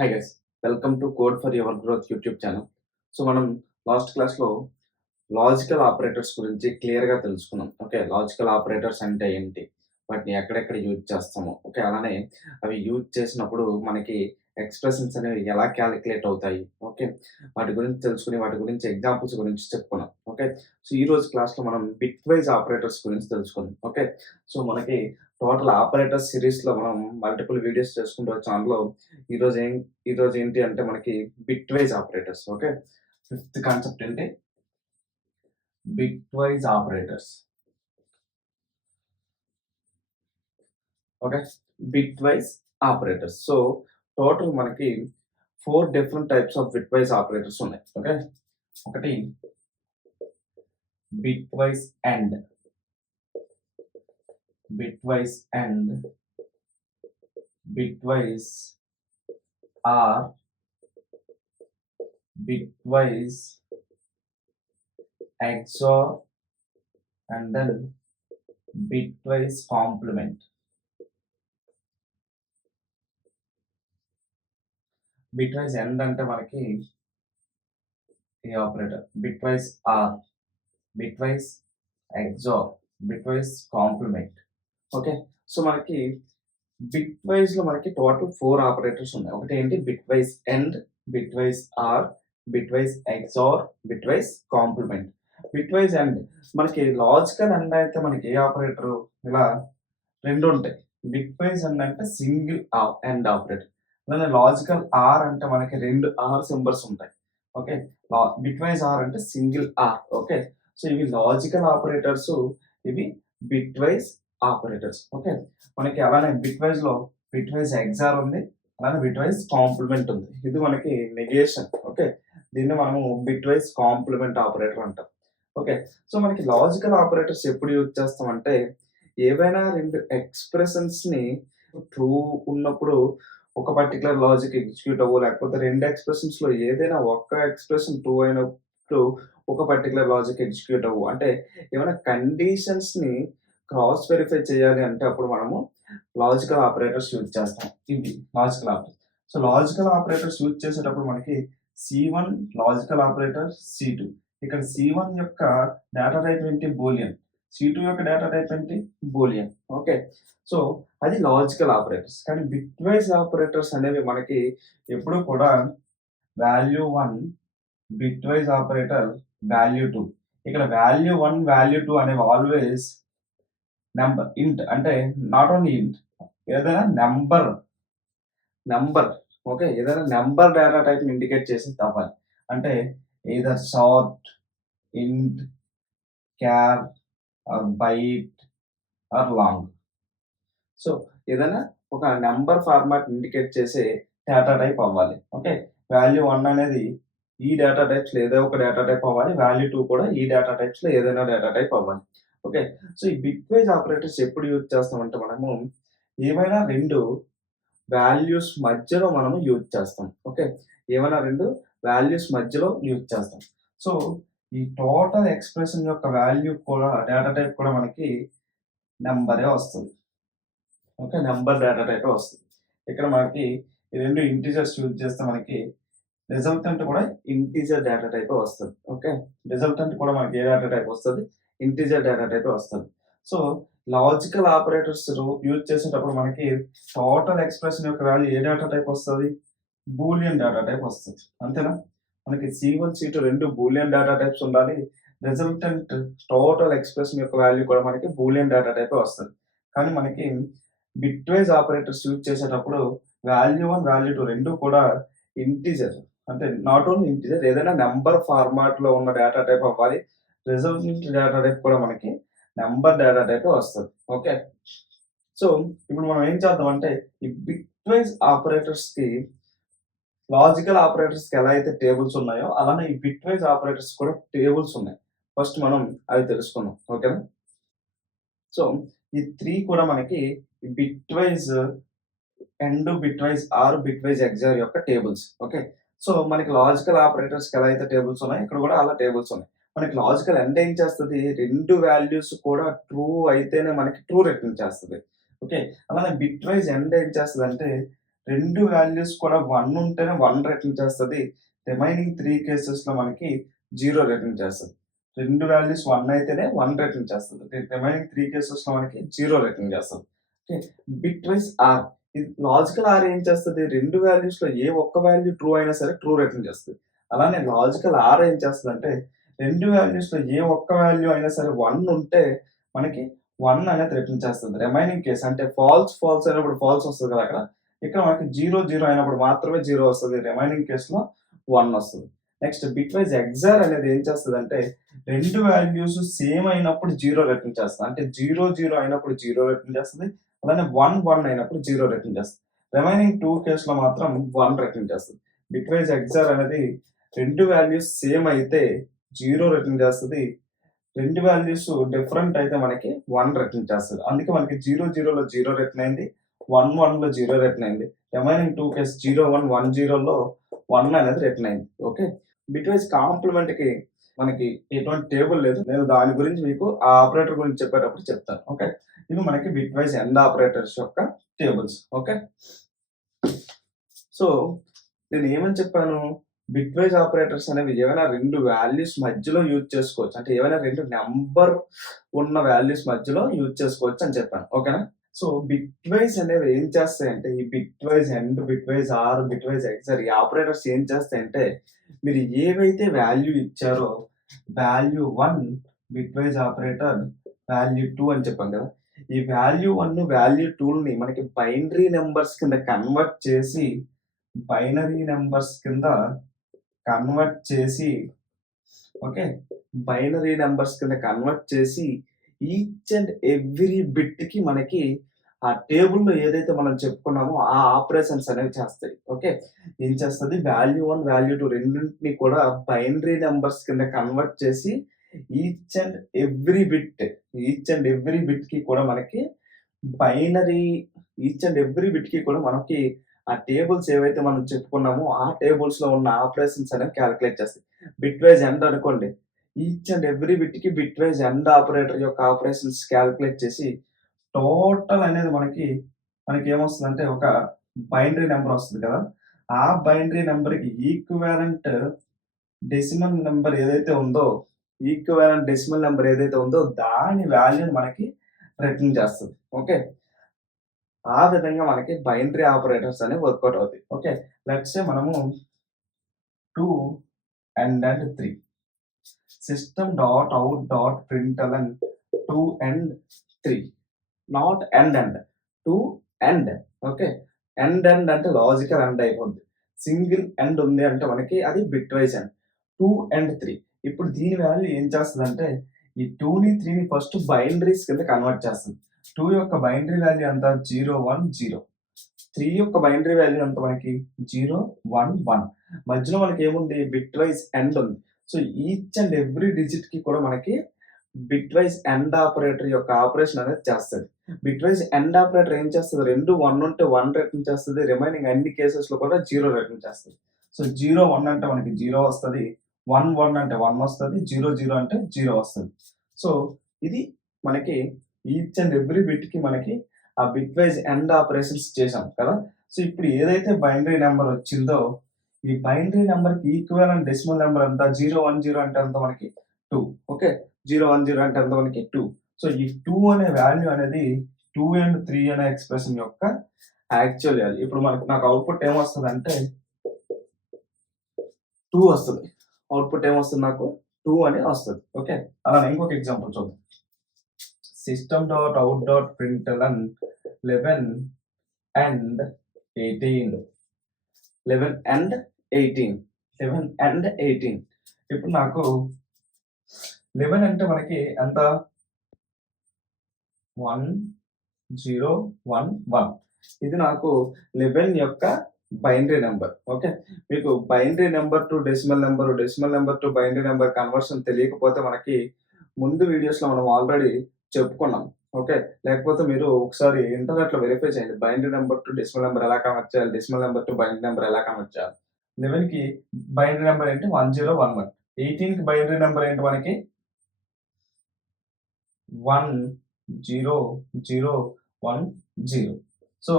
Hi guys, welcome to code for your growth YouTube channel. So మనం last క్లాస్లో logical operators గురించి క్లియర్గా తెలుసుకున్నాం. ఓకే, లాజికల్ ఆపరేటర్స్ అంటే ఏంటి, వాటిని ఎక్కడెక్కడ యూజ్ చేస్తాము, ఓకే, అలానే అవి యూజ్ చేసినప్పుడు మనకి ఎక్స్ప్రెషన్స్ అనేవి ఎలా క్యాలిక్యులేట్ అవుతాయి, ఓకే, వాటి గురించి తెలుసుకుని వాటి గురించి ఎగ్జాంపుల్స్ గురించి చెప్పుకున్నాం. ఓకే, సో ఈ రోజు క్లాస్లో మనం బిట్ వైజ్ ఆపరేటర్స్ గురించి తెలుసుకున్నాం. ఓకే, సో మనకి టోటల్ ఆపరేటర్స్ సిరీస్లో మనం మల్టిపుల్ వీడియోస్ చేసుకుంటూ వచ్చాం. అందులో ఈరోజు ఏం ఈరోజు ఏంటి అంటే మనకి bit wise operators. Okay, fifth concept ఏంటి, bitwise operators. Okay, bitwise operators. So total మనకి 4 different types of bitwise operators ఉన్నాయి. ఓకే, ఒకటి bitwise and, bitwise and, bitwise or, bitwise XOR, and then bitwise complement. Bitwise and అంటే మనకి ఈ operator, bitwise or, bitwise XOR, bitwise complement. Okay, so మనకి bitwise లో మనకి total 4 operators ఉన్నాయి. ఒకటి ఏంటి, bitwise and, bitwise or, bitwise XOR, bitwise complement. Bitwise and మనకి లాజికల్ ఎండ్ అయితే మనకి ఏ ఆపరేటర్ ఇలా రెండు ఉంటాయి. బిట్వైజ్ ఎండ్ అంటే సింగిల్ ఎండ్ ఆపరేటర్. అలానే లాజికల్ ఆర్ అంటే మనకి రెండు ఆర్ సింబల్స్ ఉంటాయి. ఓకే, బిట్వైజ్ ఆర్ అంటే సింగిల్ ఆర్. ఓకే, సో ఇవి లాజికల్ ఆపరేటర్స్, ఇవి బిట్వైజ్ ఆపరేటర్స్. ఓకే, మనకి అలానే బిట్వైజ్ లో బిట్వైజ్ ఎగ్జార్ ఉంది, అలానే బిట్వైజ్ కాంప్లిమెంట్ ఉంది. ఇది మనకి నెగేషన్. ఓకే, దీన్ని మనము బిట్వైజ్ కాంప్లిమెంట్ ఆపరేటర్ అంటాం. ఓకే, సో మనకి లాజికల్ ఆపరేటర్స్ ఎప్పుడు యూజ్ చేస్తామంటే ఏవైనా రెండు ఎక్స్ప్రెషన్స్ ని ట్రూ ఉన్నప్పుడు ఒక పర్టికులర్ లాజిక్ ఎగ్జిక్యూట్ అవ్వు, లేకపోతే రెండు ఎక్స్ప్రెషన్స్ లో ఏదైనా ఒక్క ఎక్స్ప్రెషన్ ట్రూ అయినప్పుడు ఒక పర్టికులర్ లాజిక్ ఎగ్జిక్యూట్ అవ్వు. అంటే ఏమైనా కండిషన్స్ ని క్రాస్ వెరిఫై చేయాలి అంటే అప్పుడు మనము లాజికల్ ఆపరేటర్స్ యూజ్ చేస్తాం. ఇవి logical operators. So logical operators use చేసేటప్పుడు మనకి C1 లాజికల్ ఆపరేటర్, C2. ఇక్కడ C1 యొక్క డేటా టైప్ ఏంటి, బూలియన్. C2 యొక్క డేటా టైప్ ఏంటి, బూలియన్. ఓకే, సో అది లాజికల్ ఆపరేటర్స్. కానీ బిట్వైజ్ ఆపరేటర్స్ అనేవి మనకి ఎప్పుడు కూడా వాల్యూ 1 బిట్వైజ్ ఆపరేటర్, వాల్యూ 2. ఇక్కడ వాల్యూ 1 వాల్యూ 2 అనేవి ఆల్వేస్ నెంబర్ ఇంట్, అంటే నాట్ ఓన్లీ ఇంట్, ఏదైనా నెంబర్. ఓకే, ఏదైనా నెంబర్ డేటా టైప్ ఇండికేట్ చేసి తవ్వాలి. అంటే either short, int, char or byte or long. So ఏదైనా ఒక నెంబర్ ఫార్మాట్ ఇండికేట్ చేసే డేటా టైప్ అవ్వాలి. ఓకే, వాల్యూ 1 అనేది ఈ డేటా టైప్స్ లో ఏదో ఒక డేటా టైప్ అవ్వాలి, వాల్యూ 2 కూడా ఈ డేటా టైప్స్ లో ఏదైనా డేటా టైప్ అవ్వాలి. ఓకే, సో ఈ బిట్వైజ్ ఆపరేటర్స్ ఎప్పుడు యూజ్ చేస్తామంటే మనము ఏమైనా రెండు వాల్యూస్ మధ్యలో మనము యూజ్ చేస్తాం. ఓకే, ఏమైనా రెండు వాల్యూస్ మధ్యలో యూజ్ చేస్తాం. సో ఈ టోటల్ ఎక్స్ప్రెషన్ యొక్క వాల్యూ కూడా డేటా టైప్ కూడా మనకి నెంబరే వస్తుంది. ఓకే, నెంబర్ డేటా టైప్ వస్తుంది. ఇక్కడ మనకి ఈ రెండు ఇంటీజర్స్ యూజ్ చేస్తే మనకి రిజల్టెంట్ కూడా ఇంటీజర్ డేటా టైప్ వస్తుంది. ఓకే, రిజల్టెంట్ కూడా మనకి ఏ డేటా టైప్ వస్తుంది, ఇంటీజర్ డేటా టైప్ వస్తుంది. సో లాజికల్ ఆపరేటర్స్ యూజ్ చేసేటప్పుడు మనకి టోటల్ ఎక్స్ప్రెషన్ యొక్క వాల్యూ ఏ డేటా టైప్ వస్తుంది, బూలియన్ డేటా టైప్ వస్తుంది. అంతేనా, మనకి C1 C2 రెండు బూలియన్ డేటా టైప్స్ ఉండాలి. రిజల్టెంట్ టోటల్ ఎక్స్ప్రెషన్ యొక్క వాల్యూ కూడా మనకి బూలియన్ డేటా టైప్ వస్తుంది. కానీ మనకి బిట్వైజ్ ఆపరేటర్స్ యూజ్ చేసేటప్పుడు వాల్యూ 1 వాల్యూ 2 రెండు కూడా ఇంటీజర్, అంటే నాట్ ఓన్లీ ఇంటీజర్, ఏదైనా నెంబర్ ఫార్మాట్ లో ఉన్న డేటా టైప్ అవ్వాలి. రిజల్టెంట్ డేటా టైప్ కూడా మనకి నెంబర్ డేటా టైప్ వస్తుంది. ఓకే, సో ఇప్పుడు మనం ఏం చేద్దాం అంటే ఈ బిట్వైజ్ ఆపరేటర్స్ కి లాజికల్ ఆపరేటర్స్ కి ఎలా అయితే టేబుల్స్ ఉన్నాయో అలానే ఈ బిట్వైజ్ ఆపరేటర్స్ కూడా టేబుల్స్ ఉన్నాయి. ఫస్ట్ మనం అవి తెలుసుకుందాం. ఓకేనా, సో ఈ 3 కూడా మనకి bitwise and, bitwise or, bitwise XOR యొక్క టేబుల్స్. ఓకే, సో మనకి లాజికల్ ఆపరేటర్స్ కి ఎలా అయితే టేబుల్స్ ఉన్నాయి ఇక్కడ కూడా అలా టేబుల్స్ ఉన్నాయి. మనకి లాజికల్ ఎండ్ ఏం చేస్తుంది, రెండు వాల్యూస్ కూడా ట్రూ అయితేనే మనకి ట్రూ రిటర్న్ చేస్తుంది. ఓకే, అలానే బిట్వైజ్ ఎండ్ ఏం చేస్తుంది అంటే రెండు వాల్యూస్ కూడా 1 ఉంటేనే 1 రిటర్న్ చేస్తది. రిమైనింగ్ 3 కేసెస్‌లో మనకి 0 రిటర్న్ చేస్తది. రెండు వాల్యూస్ 1 అయితేనే 1 రిటర్న్ చేస్తది. రిమైనింగ్ 3 కేసెస్‌లో మనకి 0 రిటర్న్ చేస్తది. ఓకే. Bit vice or. ఇది లాజికల్ ఆర్ ఏం చేస్తది? రెండు వాల్యూస్‌లో ఏ ఒక్క వాల్యూ ట్రూ అయినా సరే ట్రూ రిటర్న్ చేస్తది. అలానే లాజికల్ ఆర్ ఏం చేస్తదంటే రెండు వాల్యూస్‌లో ఏ ఒక్క వాల్యూ అయినా సరే 1 ఉంటే మనకి 1 అనేది రిటర్న్ చేస్తది. రిమైనింగ్ కేస్ అంటే ఫాల్స్ అయినప్పుడు ఫాల్స్ వస్తది కదా! అక్కడ. ఇక్కడ మనకి 0 అయినప్పుడు మాత్రమే 0 వస్తది. రిమైనింగ్ కేస్‌లో 1 వస్తది. నెక్స్ట్ బిట్ వైస్ ఎగ్సార్ అనేది ఏం చేస్తదంటే రెండు వాల్యూస్ సేమ్ అయినప్పుడు 0 రిటర్న్ చేస్తది. అంటే 0 అయినప్పుడు 0 రిటర్న్ చేస్తది. అలానే 1 అయినప్పుడు 0 రిటర్న్ చేస్తది. రిమైనింగ్ 2 కేస్‌లో మాత్రం 1 రిటర్న్ చేస్తది. బిట్ వైస్ ఎగ్సార్ అనేది రెండు వాల్యూస్ సేమ్ అయితే 0 రిటర్న్ చేస్తది. రెండు వాల్యూస్ డిఫరెంట్ అయితే మనకి 1 రిటర్న్ చేస్తది. అందుకే మనకి 0లో 0 రిటర్న్ అయింది. 1లో 0 రిటర్న్ అయింది. రిమైనింగ్ 2 కేస్ 10లో 1 అనేది రిటర్న్ అయింది. ఓకే. బిట్ వైస్ కాంప్లిమెంట్‌కి మనకి ఎటువంటి టేబుల్ లేదు. నేను దాని గురించి మీకు ఆ ఆపరేటర్ గురించి చెప్పేటప్పుడు చెప్తాను. ఓకే. ఇవి మనకి బిట్ వైస్ ఎండ్ ఆపరేటర్స్ యొక్క టేబుల్స్. ఓకే. సో, నేను ఏమని చెప్పాను? బిట్ వైస్ ఆపరేటర్స్ అనేవి ఏవైనా రెండు వాల్యూస్ మధ్యలో యూజ్ చేసుకోవచ్చు. అంటే ఏవైనా రెండు నంబర్ ఉన్న వాల్యూస్ మధ్యలో యూజ్ చేసుకోవచ్చు అని చెప్పాను. ఓకేనా? సో, బిట్ వైస్ అనేవి ఏం చేస్తాయంటే ఈ bit wise and, bit vice or, bit wise XOR ఈ ఆపరేటర్స్ ఏం చేస్తాయంటే మీరు ఏవైతే వాల్యూ ఇచ్చారో value 1 bit vice operator, value 2 అని చెప్పాం కదా! ఈ వాల్యూ 1, వాల్యూ 2ని మనకి బైనరీ నంబర్స్ కింద కన్వర్ట్ చేసి ఓకే. బైనరీ నంబర్స్ కింద కన్వర్ట్ చేసి ఈచ్ అండ్ ఎవ్రీ బిట్‌కి మనకి ఆ టేబుల్‌లో ఏదైతే మనం చెప్పుకున్నామో ఆ ఆపరేషన్స్ అనేవి చేస్తాయి. ఓకే. ఏం చేస్తది? వాల్యూ 1, వాల్యూ 2 రెండిటిని కూడా బైనరీ నంబర్స్ కింద కన్వర్ట్ చేసి each and each and every బిట్‌కి కూడా మనకి బైనరీ ఈచ్ అండ్ ఎవ్రీ బిట్‌కి కూడా మనకి ఆ టేబుల్స్ ఏవైతే మనం చెప్పుకున్నామో ఆ టేబుల్స్‌లో ఉన్న ఆపరేషన్స్ అనేవి కాలిక్యులేట్ చేస్తాయి. బిట్ వైస్ ఎండ్ అనుకోండి. ఈచ్ అండ్ ఎవ్రీ బిట్‌కి బిట్ వైస్ ఎండ్ ఆపరేటర్ యొక్క ఆపరేషన్స్ కాలిక్యులేట్ చేసి టోటల్ అనేది మనకేమొస్తదంటే ఒక బైనరీ నంబర్ వస్తది కదా! ఆ బైనరీ నంబర్‌కి ఈక్వివాలెంట్ డెసిమల్ నంబర్ ఏదైతే ఉందో దాని వాల్యూని మనకి రిటర్న్ చేస్తది. ఓకే. ఆ విధంగా మనకి బైనరీ ఆపరేటర్స్ అనేవి వర్కౌట్ అవుతాయి. ఓకే. లెట్స్ సే మనము 2 and 3 system dot out dot println 2 and 3 not end. 2 and. Okay. End అంటే లాజికల్ ఎండ్ అయిపోద్ది. సింగిల్ ఎండ్ ఉంది అంటే మనకి అది బిట్ వైస్ ఎండ్. 2 అండ్ 3 ఇప్పుడు దీని వాల్యూ ఏం చేస్తదంటే ఈ 2ని 3ని ఫస్ట్ బైనరీస్ కింద కన్వర్ట్ చేస్తది. 2 యొక్క బైనరీ వాల్యూ ఎంత? 0, 1, 0. 3 యొక్క బైనరీ వాల్యూ ఎంత మనకి? 0, 1, 1. మధ్యలో మనకేముంది? బిట్ వైస్ ఎండ్ ఉంది. సో, ఈచ్ అండ్ ఎవ్రీ డిజిట్‌కి కూడా మనకి బిట్ వైస్ ఎండ్ ఆపరేటర్ యొక్క ఆపరేషన్ అనేది చేస్తది. బిట్ వైస్ ఎండ్ ఆపరేటర్ ఏం చేస్తది? రెండు 1 ఉంటే 1 రిటర్న్ చేస్తది. రిమైనింగ్ అన్ని కేసెస్‌లో కూడా 0 రిటర్న్ చేస్తది. సో, 0, 1 అంటే మనకి 0 వస్తది. 1, 1 అంటే 1 వస్తది. 0, 0 అంటే 0 వస్తది. సో, ఇది మనకి ఈచ్ అండ్ ఎవ్రీ బిట్‌కి మనకి ఆ బిట్ వైస్ ఎండ్ ఆపరేషన్స్ చేశాం కదా! సో, ఇప్పుడు ఏదైతే బైనరీ నంబర్ వచ్చిందో ఈ బైనరీ నంబర్‌కి ఈక్వివాలెంట్ డెసిమల్ నంబర్ ఎంత? 0, 1, 0 అంటే ఎంత మనకి? 2. ఓకే. 0, 1, 0 అంటే ఎంత మనకి? 2. సో, ఈ 2 అనే వాల్యూ అనేది 2 అండ్ 3 అనే ఎక్స్‌ప్రెషన్ యొక్క యాక్చువల్ వాల్యూ. ఇప్పుడు నాకు అవుట్‌పుట్ ఏమొస్తదంటే 2 వస్తది. అవుట్‌పుట్ ఏమొస్తది నాకు? 2 అని వస్తది. ఓకే. అలానే ఇంకొక ఎగ్జాంపుల్ చూద్దాం. System dot out dot println 11 and 18. 11 and 18. 11 and 18. ఇప్పుడు నాకు 11 అంటే మనకి ఎంత? 1, 0, 1, 1. ఇది నాకు 11 యొక్క బైనరీ నంబర్. ఓకే. మీకు binary number to decimal number, decimal number to binary number conversion తెలియకపోతే మనకి ముందు వీడియోస్‌లో మనం ఆల్రెడీ చెప్పుకున్నాం. ఓకే. లేకపోతే మీరు ఒకసారి ఇంటర్నెట్‌లో వెరిఫై చేయండి. Binary number to decimal number ఎలా కన్వర్ట్ చేయాలి? Decimal number to binary number ఎలా కన్వర్ట్ చేయాలి? 11కి బైనరీ నంబర్ ఏంటి? 1011. 18కి బైనరీ నంబర్ ఏంటి మనకి? 1001, 0. సో,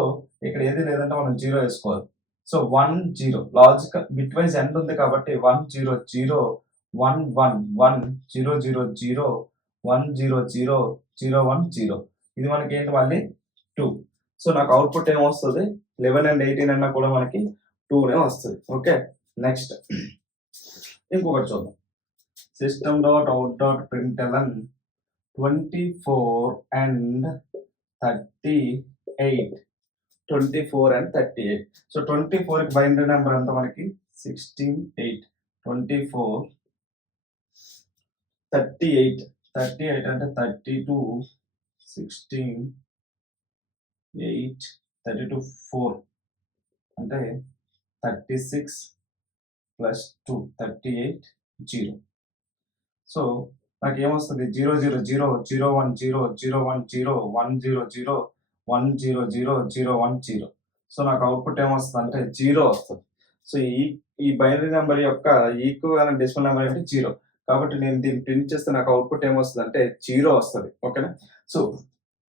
ఇక్కడ ఏది లేదంటే మనం 0 వేసుకోవాలి. So 1 0 logical bit wise end ఉంది కాబట్టి 1 0 0 1 1 1 0 0 0 1 0 0 0 1 0. ఇది మనకి ఏంటి మళ్ళీ 2. సో నాకు అవుట్పుట్ ఏమొస్తుంది 11 అండ్ 18 అన్నా కూడా మనకి 2నే వస్తుంది. ఓకే, నెక్స్ట్ ఇంకొకటి చూద్దాం. System dot out dot println 24 and 38. 24 and 38. So 24 కి బైనరీ నెంబర్ ఎంత మనకి 16 8. 24 38 38 అంటే 32 16 8 32 4 అంటే 36 ప్లస్ 2 38 0. సో నాకు ఏమొస్తుంది 0 0 0 0 1 0 0 1 0 1 0 0 1 0 0 0 1 0. సో నాకు అవుట్పుట్ ఏమొస్తుంది అంటే 0 వస్తుంది. సో ఈ బైనరీ నెంబర్ యొక్క ఈక్వివాలెంట్ డెసిమల్ నెంబర్ ఏంటి 0. కాబట్టి నేను దీన్ని ప్రింట్ చేస్తే నాకు అవుట్పుట్ ఏమొస్తుంది అంటే 0 వస్తుంది. ఓకేనా. సో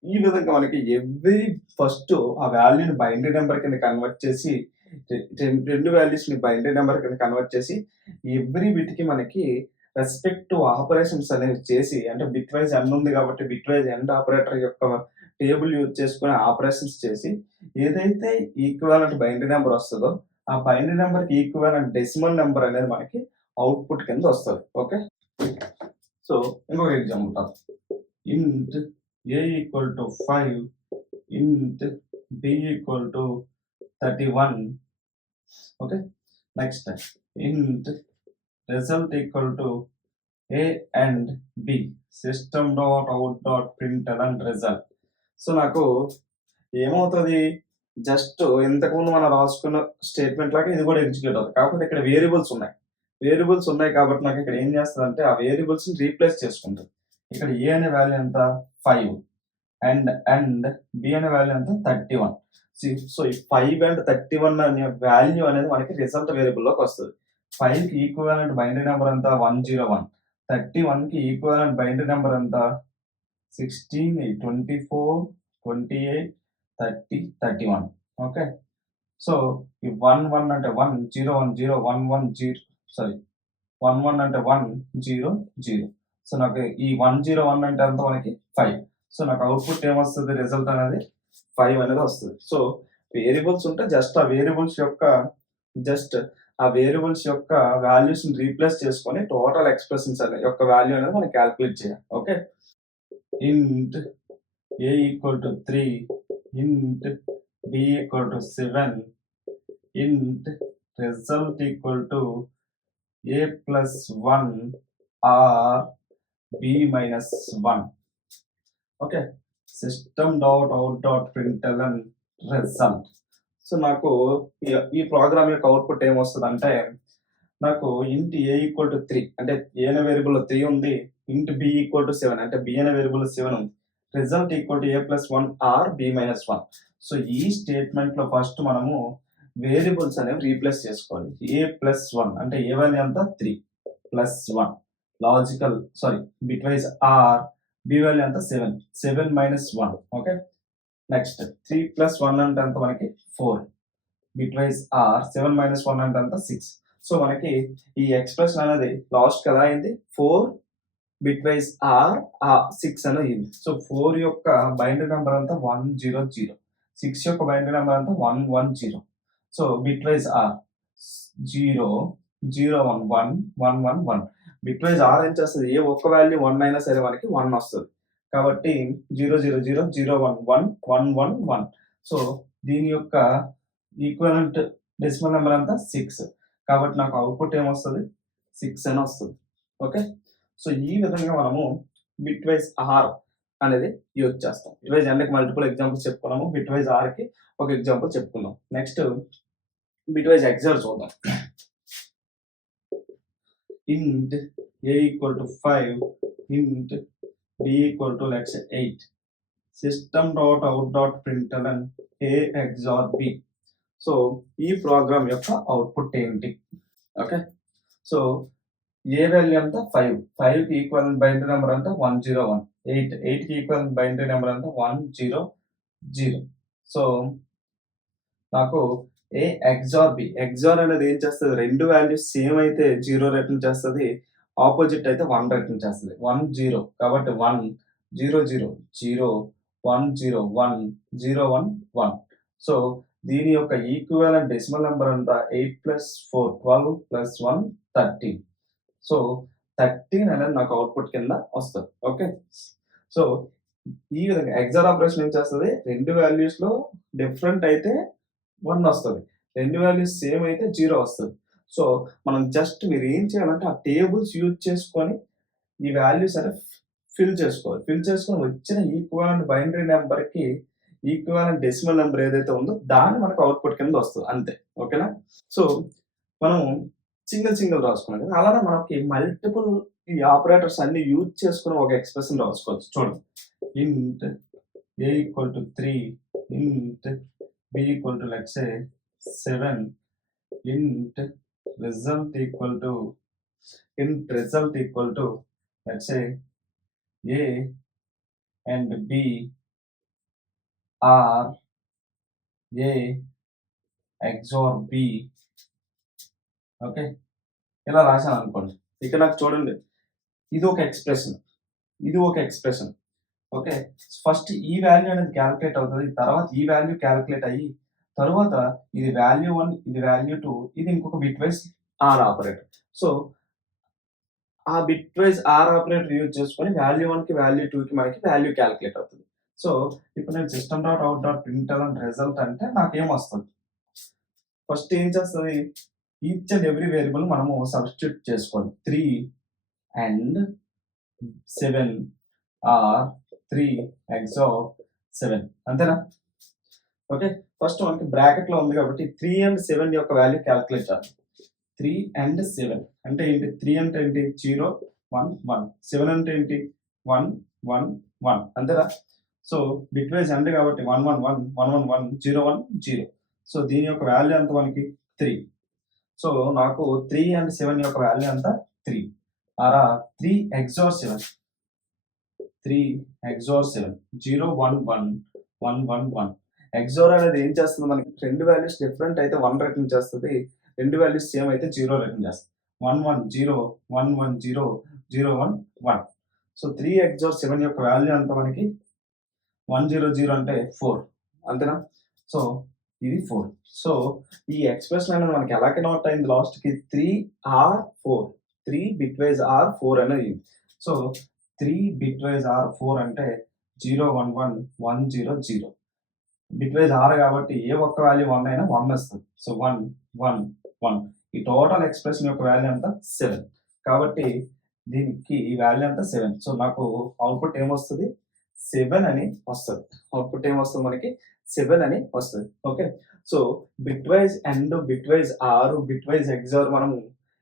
ఈ విధంగా మనకి ఎవ్రీ ఫస్ట్ ఆ వాల్యూని బైనరీ నెంబర్ కింద కన్వర్ట్ చేసి రెండు వాల్యూస్ని బైనరీ నెంబర్ కింద కన్వర్ట్ చేసి ఎవ్రీ బిట్కి మనకి రెస్పెక్టివ్ ఆపరేషన్స్ అనేవి చేసి, అంటే బిట్ వైజ్ ఎండ్ ఉంది కాబట్టి బిట్ వైజ్ ఎండ్ ఆపరేటర్ యొక్క టేబుల్ యూజ్ చేసుకుని ఆపరేషన్స్ చేసి ఏదైతే ఈక్వివాలెంట్ బైనరీ నెంబర్ వస్తుందో ఆ బైనరీ నెంబర్కి ఈక్వివాలెంట్ డెసిమల్ నెంబర్ అనేది మనకి అవుట్పుట్ కింద వస్తుంది. ఓకే, సో ఇంకొక ఎగ్జాంపుల్ ఇంట్ a ఈక్వల్ టు 5 ఇంట్ b equal to 31. Okay, next ఇంట్ result equal to a and b system dot out dot println result. So నాకు ఏమవుతుంది, జస్ట్ ఇంతకుముందు మనం రాసుకున్న స్టేట్మెంట్ లాగా ఇది కూడా ఎగ్జిక్యూట్ అవుతుంది. కాకపోతే ఇక్కడ వేరియబుల్స్ ఉన్నాయి కాబట్టి నాకు ఇక్కడ ఏం చేస్తుంది అంటే ఆ వేరియబుల్స్ ని రీప్లేస్ చేసుకుంటుంది. ఇక్కడ ఏ అనే వాల్యూ ఎంత 5 అండ్ బి అనే వాల్యూ ఎంత 31. సో ఈ 5 అండ్ 31 అనే వాల్యూ అనేది మనకి రిజల్ట్ వేరియబుల్ లోకి వస్తుంది. 5 కి ఈక్వివాలెంట్ బైనరీ నెంబర్ ఎంత 101. 31 కి ఈక్వివాలెంట్ బైనరీ నెంబర్ ఎంత 16 24 28 30 31. ఓకే, సో ఈ 1 1 అంటే 1 0 1 0 1 1 0 సారీ 1 1 అంటే 1 0 0. సో నాకు ఈ 1 0 1 అంటే ఎంత మనకి 5. సో నాకు అవుట్పుట్ ఏమొస్తుంది, రిజల్ట్ అనేది 5 అనేది వస్తుంది. సో వేరియబుల్స్ ఉంటే జస్ట్ ఆ వేరియబుల్స్ యొక్క వాల్యూస్ ని రీప్లేస్ చేసుకొని టోటల్ ఎక్స్ప్రెషన్స్ అనే యొక్క వాల్యూ అనేది మనం క్యాలిక్యులేట్ చేయాలి. ఓకే, ఇంట్ a ఈక్వల్ టు 3 ఇంట్ b equal to 7 int result equal to a plus 1 or b minus 1. Okay, system dot out dot println result. So నాకు ఈ ప్రోగ్రామ్ యొక్క అవుట్పుట్ ఏమొస్తుంది అంటే నాకు ఇంట్ ఏ ఈక్వల్ టు 3 అంటే ఏ అనే వేరియబుల్ 3 ఉంది, ఇంట్ బి ఈక్వల్ టు 7 అంటే బి అనే వేరియబుల్ 7 ఉంది, result equal to A plus 1 or B minus 1. So ఈ స్టేట్మెంట్ లో ఫస్ట్ మనము వేరియబుల్స్ అనేవి రీప్లేస్ చేసుకోవాలి. ఏ ప్లస్ 1 అంటే ఏ వాల్యూ అంతా 3 plus 1 logical bitwise or B value అంతా 7 మైనస్ 1. ఓకే, నెక్స్ట్ 3 ప్లస్ 1 అంటే అంత మనకి 4 బిట్ వైజ్ ఆర్ 7 మైనస్ 1 అంటే అంత 6. సో మనకి ఈ ఎక్స్ప్రెషన్ అనేది లాస్ట్ కదా అయింది 4 బిట్ వైజ్ ఆర్ 6 అనేది అయింది. సో 4 యొక్క బైనరీ నెంబర్ అంతా 100, 6 యొక్క బైనరీ నెంబర్ అంతా 110. So bitwise or 0 0 1 1 1 1 1. Bitwise or ఏం చేస్తుంది, ఏ ఒక్క వాల్యూ 1 అయినా సరే మనకి 1 వస్తుంది కాబట్టి 0 0 0 0 1 1 1 1 1. సో దీని యొక్క ఈక్వలెంట్ డెసిమల్ నెంబర్ అంతా 6 కాబట్టి నాకు అవుట్పుట్ ఏమొస్తుంది 6 అని వస్తుంది. ఓకే, సో ఈ విధంగా మనము బిట్ వైజ్ ఆర్ అనేది యూజ్ చేస్తాం. బిట్ వైజ్ ఎండ్కి మల్టిపుల్ ఎగ్జాంపుల్స్ చెప్పుకున్నాము, బిట్ వైజ్ ఆర్కి ఒక ఎగ్జాంపుల్ చెప్పుకున్నాం. నెక్స్ట్ బిట్ వైజ్ ఎక్సర్ చూద్దాం. ఇంట్ ఏ ఈక్వల్ టు 5 ఇంట్ b equal to let's say 8. System dot out dot println a XOR b. So ఈ programme యొక్క అవుట్పుట్ ఏంటి? ఓకే, సో ఏ value అంతా 5 కి ఈక్వల్ బైనరీ నెంబర్ అంతా 101, 8 కి ఈక్వల్ బైనరీ నెంబర్ అంతా 100. సో నాకు ఏ ఎగ్జార్ బి. ఎగ్జార్ అనేది ఏం చేస్తది? 2 వాల్యూస్ సేమ్ అయితే 0 రిటర్న్ చేస్తది. ఆపోజిట్ అయితే 1 రిటర్న్ చేస్తది. 1, 0 కాబట్టి 1, 0, 0, 0, 1, 0, 1, 0, 1, 1. సో, దీని యొక్క ఈక్వివాలెంట్ డెసిమల్ నంబర్ ఎంత? 8 + 4 12 + 1 13. సో, 13 అనేది నాకు అవుట్‌పుట్ కింద వస్తది. ఓకే. సో, ఈ విధంగా ఎగ్జార్ ఆపరేషన్ ఏం చేస్తది? 2 వాల్యూస్‌లో డిఫరెంట్ అయితే 1 వస్తది. 2 వాల్యూస్ సేమ్ అయితే 0 వస్తది. సో, మనం జస్ట్ మీరేం చేయాలంటే ఆ టేబుల్స్ యూజ్ చేసుకొని ఈ వాల్యూస్ అనేవి ఫిల్ చేసుకోవాలి. ఫిల్ చేసుకొని వచ్చిన ఈక్వివాలెంట్ బైనరీ నంబర్‌కి ఈక్వివాలెంట్ డెసిమల్ నంబర్ ఏదైతే ఉందో దాన్ని మనకు అవుట్‌పుట్ కింద వస్తది అంతే. ఓకేనా? సో, మనం సింగిల్ రాసుకున్నాం కదా! అలానే మనకి మల్టిపుల్ ఈ ఆపరేటర్స్ అన్ని యూజ్ చేసుకొని ఒక ఎక్స్‌ప్రెషన్ రాసుకోవచ్చు. చూడండి. ఇంట్ a = 3, ఇంట్ b = let's say 7, int result equal to let's say a and b are a XOR b. Okay. ఇలా రాశాననుకోండి. ఇక్కడ నాకు చూడండి. ఇది ఒక ఎక్స్‌ప్రెషన్. ఇది ఒక ఎక్స్‌ప్రెషన్. ఓకే. ఫస్ట్ ఈ వాల్యూ అనేది కాలిక్యులేట్ అవుతది. తర్వాత ఈ వాల్యూ కాలిక్యులేట్ అయ్యి, తరువాత ఇది వాల్యూ 1, ఇది వాల్యూ 2, ఇది ఇంకొక bit vice or operator. So, ఆ bit vice or operator use చేసుకొని వాల్యూ 1కి, వాల్యూ 2కి మనకి వాల్యూ కాలిక్యులేట్ అవుతది. సో, ఇప్పుడు నేను system.out.println రిజల్ట్ అంటే నాకేమొస్తది? ఫస్ట్ ఏం చేస్తది? ఈచ్ అండ్ ఎవ్రీ వేరియబుల్ మనము సబ్స్టిట్యూట్ చేసుకోవాలి. 3 అండ్ 7 ఆర్ 3 XOR 7 అంతేనా? ఓకే. ఫస్ట్ మనకి బ్రాకెట్‌లో ఉంది కాబట్టి 3 అండ్ 7 యొక్క వాల్యూ కాలిక్యులేట్ చేయాలి. 3 అండ్ 7 అంటే ఏంటి? 3 అంటే ఏంటి? 0, 1, 1. 7 అంటే ఏంటి? 1, 1, 1 అంతేనా? సో, బిట్ వైస్ అండ్ కాబట్టి 1, 1, 1, 1, 1, 1, 0, 1, 0. సో, దీని యొక్క వాల్యూ ఎంత మనకి? 3. సో, నాకు 3 అండ్ 7 యొక్క వాల్యూ ఎంత? 3. ఆరా 3 XOR 7. 3 XOR 7. 0, 1, 1, 1, 1, 1. XOR అనేది ఏం చేస్తుంది మనకి? 2 వాల్యూస్ డిఫరెంట్ అయితే 1 రిటర్న్ చేస్తది. 2 వాల్యూస్ సేమ్ అయితే 0 రిటర్న్ చేస్తది. 1, 1, 0, 1, 1, 0, 0, 1, 1. సో, 3 XOR 7 యొక్క వాల్యూ ఎంత మనకి? 1, 0, 0 అంటే 4 అంతేనా? సో, ఇది 4. సో, ఈ ఎక్స్‌ప్రెషన్ అనేది మనకి ఎలా కన్వర్ట్ అయింది లాస్ట్‌కి 3 ఆర్ 4. 3 బిట్ వైస్ ఆర్ 4 అనేది. సో, 3 బిట్ వైస్ ఆర్ 4 అంటే 0, 1, 1, 1, 0, 0. బిట్ వైస్ ఆర్ కాబట్టి ఏ ఒక్క వాల్యూ 1 అయినా 1 వస్తది. సో, 1, 1, 1. ఈ టోటల్ ఎక్స్‌ప్రెషన్ యొక్క వాల్యూ ఎంత? 7. కాబట్టి దీనికి ఈ వాల్యూ ఎంత? 7. సో, నాకు అవుట్‌పుట్ ఏమొస్తది? 7 అని వస్తది. అవుట్‌పుట్ ఏమొస్తది మనకి? 7 అని వస్తది. Okay. So, bitwise and, bit vice or, bit vice XOR మనము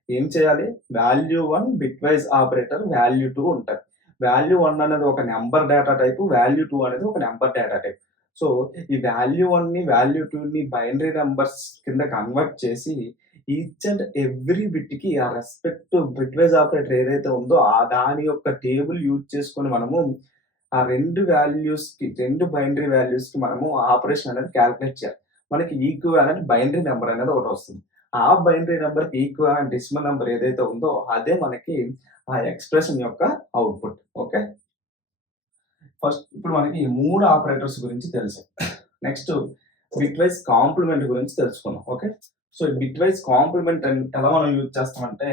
ఏం చేయాలి? Value 1 bit vice operator, value 2 ఉంటాయి. వాల్యూ 1 అనేది ఒక నంబర్ డేటా టైపు, వాల్యూ 2 అనేది ఒక నంబర్ డేటా టైప్. సో, ఈ వాల్యూ 1ని, వాల్యూ 2ని బైనరీ నంబర్స్ కింద కన్వర్ట్ చేసి ఈచ్ అండ్ ఎవ్రీ బిట్‌కి ఆ రెస్పెక్టివ్ బిట్ వైస్ ఆపరేటర్ ఏదైతే ఉందో దాని యొక్క టేబుల్ యూజ్ చేసుకొని మనము ఆ 2 వాల్యూస్‌కి 2 బైనరీ వాల్యూస్‌కి మనము ఆపరేషన్ అనేది కాలిక్యులేట్ చేయాలి. మనకి ఈక్వివాలెంట్ బైనరీ నంబర్ అనేది ఒకటొస్తుంది. ఆ బైనరీ నంబర్‌కి ఈక్వివాలెంట్ డెసిమల్ నంబర్ ఏదైతే ఉందో అదే మనకి ఆ ఎక్స్‌ప్రెషన్ యొక్క అవుట్‌పుట్. ఓకే. ఫస్ట్ ఇప్పుడు మనకి 3 ఆపరేటర్స్ గురించి తెలుసు. నెక్స్ట్ బిట్ వైస్ కాంప్లిమెంట్ గురించి తెలుసుకుందాం. Okay. So, bitwise complement ఎలా మనం యూజ్ చేస్తామంటే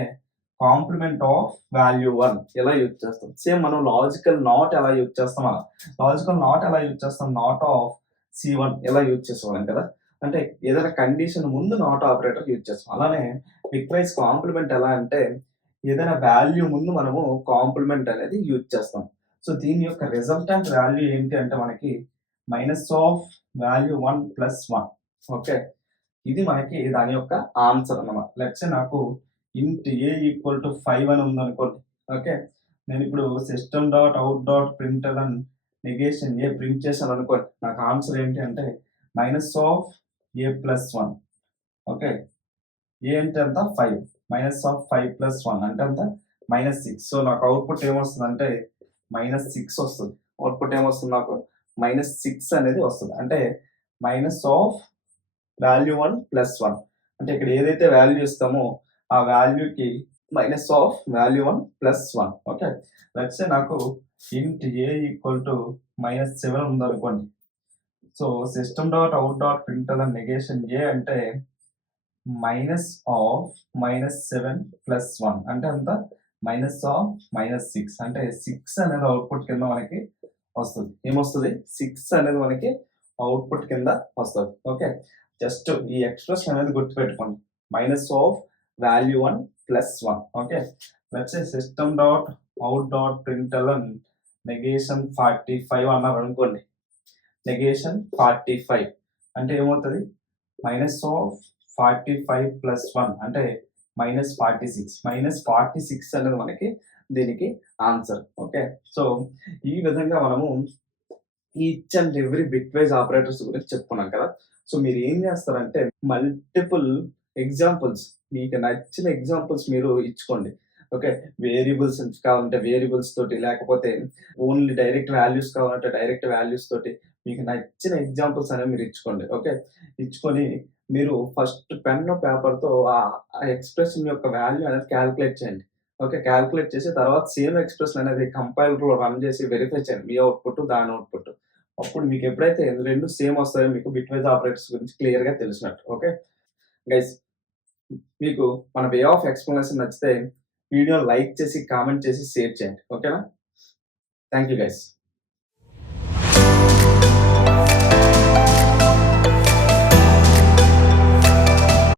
కాంప్లిమెంట్ ఆఫ్ వాల్యూ 1 ఎలా యూజ్ చేస్తాం? సేమ్ మనం లాజికల్ నాట్ ఎలా యూజ్ చేస్తాం అలా. లాజికల్ నాట్ ఎలా యూజ్ చేస్తాం? నాట్ ఆఫ్ C1 ఎలా యూజ్ చేసేవాళ్ళం కదా! అంటే ఏదైనా కండిషన్ ముందు నాట్ ఆపరేటర్ యూజ్ చేస్తాం. అలానే బిట్ వైస్ కాంప్లిమెంట్ ఎలా అంటే ఏదైనా వాల్యూ ముందు మనము కాంప్లిమెంట్ అనేది యూజ్ చేస్తాం. సో, దీని యొక్క రిజల్టెంట్ వాల్యూ ఏంటి అంటే మనకి minus of value 1 plus 1. Okay. ఇది మనకి దాని యొక్క ఆన్సర్ అన్నమాట. లెట్స్ సే నాకు ఇంట్ a ఈక్వల్ టు 5 అని ఉందనుకోండి. ఓకే. నేనిప్పుడు system.out.println నెగేషన్ a ప్రింట్ చేశాననుకోండి. నాకు ఆన్సర్ ఏంటి అంటే minus of a plus 1. Okay. a అంటే ఎంత? 5. మైనస్ ఆఫ్ 5 ప్లస్ 1 అంటే ఎంత? -6. సో, నాకు అవుట్‌పుట్ ఏమొస్తదంటే -6 వస్తది. అవుట్‌పుట్ ఏమొస్తుంది నాకు? -6 అనేది వస్తది. అంటే మైనస్ ఆఫ్ వాల్యూ 1 ప్లస్ 1 అంటే ఇక్కడ ఏదైతే వాల్యూ ఇస్తామో ఆ వాల్యూకి minus of value 1 plus 1. Okay, let's say నాకు ఇంట్ ఏ ఈక్వల్ టు -7 ఉందనుకోండి. So system dot out dot println negation A అంటే మైనస్ ఆఫ్ -7 ప్లస్ 1 అంటే అంత మైనస్ ఆఫ్ -6 అంటే 6 అనేది అవుట్పుట్ కింద మనకి వస్తుంది. ఏమొస్తుంది? 6 అనేది మనకి అవుట్పుట్ కింద వస్తుంది. ఓకే, జస్ట్ ఈ ఎక్స్ప్రెషన్ అనేది గుర్తుపెట్టుకోండి. Minus of value 1 plus 1. Okay, let's say system dot out dot println negation 45 అన్నారు అనుకోండి. నెగేషన్ 45 అంటే ఏమవుతుంది? మైనస్ ఆఫ్ 45 ప్లస్ 1 అంటే -46. -46 అనేది మనకి దీనికి ఆన్సర్. ఓకే, సో ఈ విధంగా మనము each and every bit wise operators గురించి చెప్పుకున్నాం కదా. సో మీరు ఏం చేస్తారంటే మల్టిపుల్ ఎగ్జాంపుల్స్, మీకు నచ్చిన ఎగ్జాంపుల్స్ మీరు ఇచ్చుకోండి. ఓకే, వేరియబుల్స్ కావాలంటే వేరియబుల్స్ తోటి, లేకపోతే ఓన్లీ డైరెక్ట్ వాల్యూస్ కావాలంటే డైరెక్ట్ వాల్యూస్ తోటి మీకు నచ్చిన ఎగ్జాంపుల్స్ అనేవి మీరు ఇచ్చుకోండి. ఓకే, ఇచ్చుకొని మీరు ఫస్ట్ పెన్ పేపర్తో ఆ ఎక్స్ప్రెషన్ యొక్క వాల్యూ అనేది క్యాలిక్యులేట్ చేయండి. ఓకే, క్యాలిక్యులేట్ చేసి తర్వాత సేమ్ ఎక్స్ప్రెషన్ అనేది కంపైలర్‌లో రన్ చేసి వెరిఫై చేయండి. మీ అవుట్‌పుట్, దాని అవుట్‌పుట్. అప్పుడు మీకు ఎప్పుడైతే 2 సేమ్ వస్తాయో మీకు బిట్ వైజ్ ఆపరేటర్స్ గురించి క్లియర్‌గా తెలిసినట్టు. ఓకే గైస్, మీకు మన వే ఆఫ్ ఎక్స్‌ప్లనేషన్ నచ్చితే వీడియోని లైక్ చేసి, కామెంట్ చేసి, షేర్ చేయండి. ఓకేనా? Thank you guys.